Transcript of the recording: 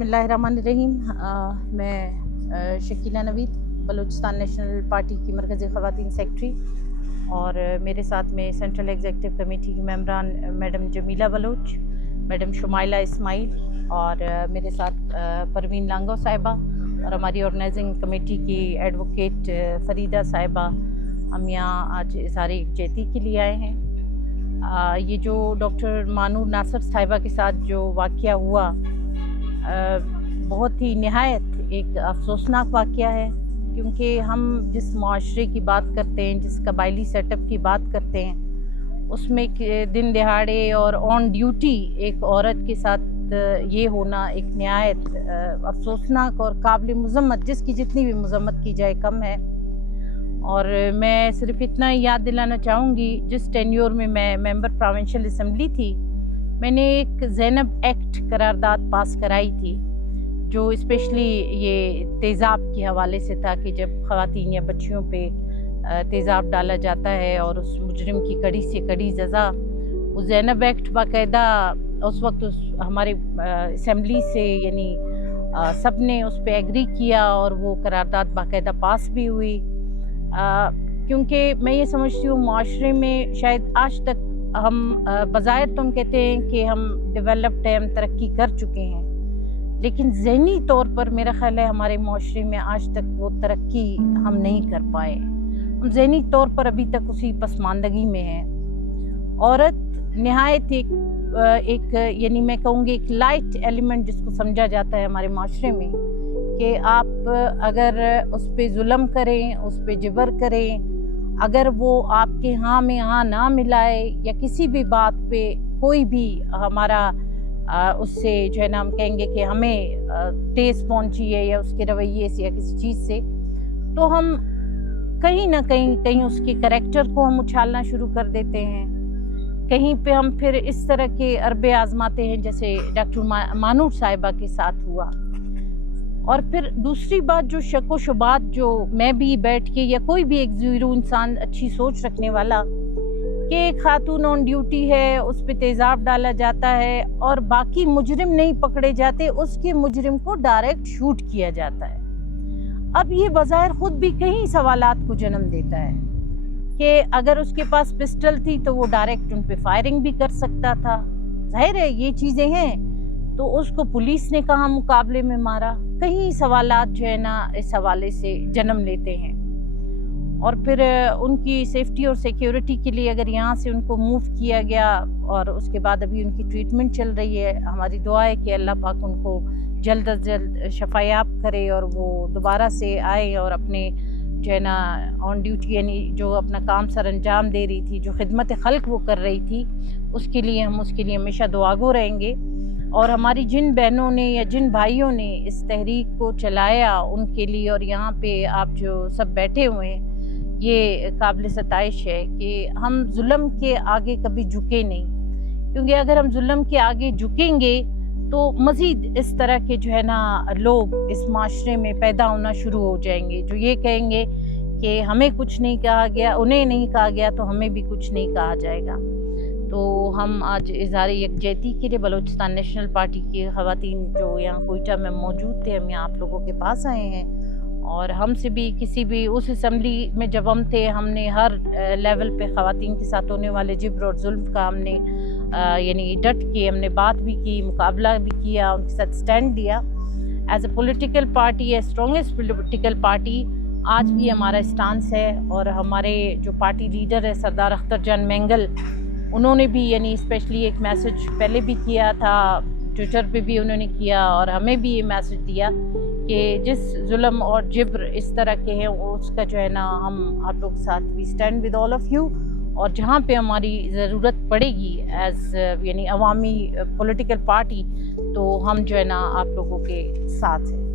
बिस्मिल्लाहिर्रहमानिर्रहीम। मैं Shakeela Naveed, Balochistan national party की मरकज़ी ख़वातीन सेक्रेटरी, और मेरे साथ में सेंट्रल एग्जीक्यूटिव कमेटी की मेंबरान मैडम जमीला बलोच, मैडम शुमाइला इस्माइल, और मेरे साथ परवीन लांगो साहिबा, और हमारी ऑर्गेनाइजिंग कमेटी की एडवोकेट फरीदा साहिबा। हम यहाँ आज इज़हार यकजहती के लिए आए हैं। ये जो डॉक्टर मानूर नासिर साहिबा के साथ जो वाक़या हुआ, बहुत ही निहायत एक अफसोसनाक वाक़या है, क्योंकि हम जिस माशरे की बात करते हैं, जिस कबायली सेटअप की बात करते हैं, उसमें दिन दिहाड़े और ऑन ड्यूटी एक औरत के साथ ये होना एक निहायत अफसोसनाक और काबिल मज़म्मत, जिसकी जितनी भी मज़म्मत की जाए कम है। और मैं सिर्फ इतना ही याद दिलाना चाहूँगी, जिस टेन्योर में मैं मेंबर प्रोविंशियल असम्बली थी, मैंने एक ज़ैनब एक्ट करारदाद पास कराई थी, जो स्पेशली ये तेज़ाब के हवाले से था कि जब ख़वातीन या बच्चियों पे तेज़ाब डाला जाता है और उस मुजरिम की कड़ी से कड़ी सज़ा। वो ज़ैनब एक्ट बाकायदा उस वक्त हमारे असम्बली से यानी सब ने उस पर एग्री किया, और वो करारदाद बाकायदा पास भी हुई। क्योंकि मैं ये समझती हूँ माशरे में शायद आज तक हम बज़ाहिर तो हम कहते हैं कि हम डेवलप्ड हैं, हम तरक्की कर चुके हैं, लेकिन ज़हनी तौर पर मेरा ख़्याल है हमारे माशरे में आज तक वो तरक्की हम नहीं कर पाए। हम ज़हनी तौर पर अभी तक उसी पसमानदगी में हैं। औरत नहायत एक यानी मैं कहूँगी एक लाइट एलिमेंट जिसको समझा जाता है हमारे माशरे में, कि आप अगर उस पर जुल्म करें, उस पर जबर करें, अगर वो आपके हाँ में हाँ ना मिलाए, या किसी भी बात पे कोई भी हमारा उससे जो है ना हम कहेंगे कि हमें ठेस पहुंची है, या उसके रवैये से या किसी चीज़ से, तो हम कहीं ना कहीं उसके करैक्टर को हम उछालना शुरू कर देते हैं। कहीं पे हम फिर इस तरह के अरबे आजमाते हैं, जैसे डॉक्टर मानूर साहिबा के साथ हुआ। और फिर दूसरी बात, जो शक व शुबात, जो मैं भी बैठ के या कोई भी एक ज़ीरो इंसान अच्छी सोच रखने वाला, कि एक खातून ऑन ड्यूटी है, उस पर तेज़ाब डाला जाता है और बाकी मुजरिम नहीं पकड़े जाते, उसके मुजरिम को डायरेक्ट शूट किया जाता है। अब ये बज़ाहिर ख़ुद भी कई सवालात को जन्म देता है कि अगर उसके पास पिस्टल थी तो वो डायरेक्ट उन पर फायरिंग भी कर सकता था। जाहिर है ये चीज़ें हैं, तो उसको पुलिस ने कहाँ मुकाबले में मारा। कई सवालात जो है ना इस हवाले से जन्म लेते हैं। और फिर उनकी सेफ्टी और सिक्योरिटी के लिए अगर यहाँ से उनको मूव किया गया, और उसके बाद अभी उनकी ट्रीटमेंट चल रही है, हमारी दुआ है कि अल्लाह पाक उनको जल्द अज जल्द शफायाब करे और वो दोबारा से आए और अपने जो है ना ऑन ड्यूटी यानी जो अपना काम सर अंजाम दे रही थी, जो खिदमत खल्क वो कर रही थी, उसके लिए हम उसके लिए हमेशा दुआगो रहेंगे। और हमारी जिन बहनों ने या जिन भाइयों ने इस तहरीक को चलाया, उनके लिए, और यहाँ पे आप जो सब बैठे हुए हैं, ये काबिल सताइश है कि हम जुल्म के आगे कभी झुके नहीं, क्योंकि अगर हम जुल्म के आगे झुकेंगे तो मज़ीद इस तरह के जो है ना लोग इस माशरे में पैदा होना शुरू हो जाएंगे, जो ये कहेंगे कि हमें कुछ नहीं कहा गया, उन्हें नहीं कहा गया, तो हमें भी कुछ नहीं कहा जाएगा। तो हम आज इज़हार यकजहती के लिए बलूचिस्तान नेशनल पार्टी की ख़वातीन जो यहाँ कोयटा में मौजूद थे, हम यहाँ आप लोगों के पास आए हैं। और हमसे भी किसी भी उस असम्बली में जब हम थे, हमने हर लेवल पे ख़वातीन के साथ होने वाले जिब्र और जुल्म का हमने यानी डट के हमने बात भी की, मुकाबला भी किया, उनके साथ स्टैंड लिया। As a political party, a strongest political party, आज भी हमारा स्टांस है। और हमारे जो पार्टी लीडर है सरदार अख्तर जान मैंगल, उन्होंने भी यानी स्पेशली एक मैसेज पहले भी किया था, ट्विटर पे भी उन्होंने किया, और हमें भी ये मैसेज दिया कि जिस जुल्म और जिब्र इस तरह के हैं, उसका जो है ना हम आप लोग के साथ we stand with all of you. और जहाँ पे हमारी ज़रूरत पड़ेगी एज़ यानी अवामी पॉलिटिकल पार्टी, तो हम जो है ना आप लोगों के साथ हैं।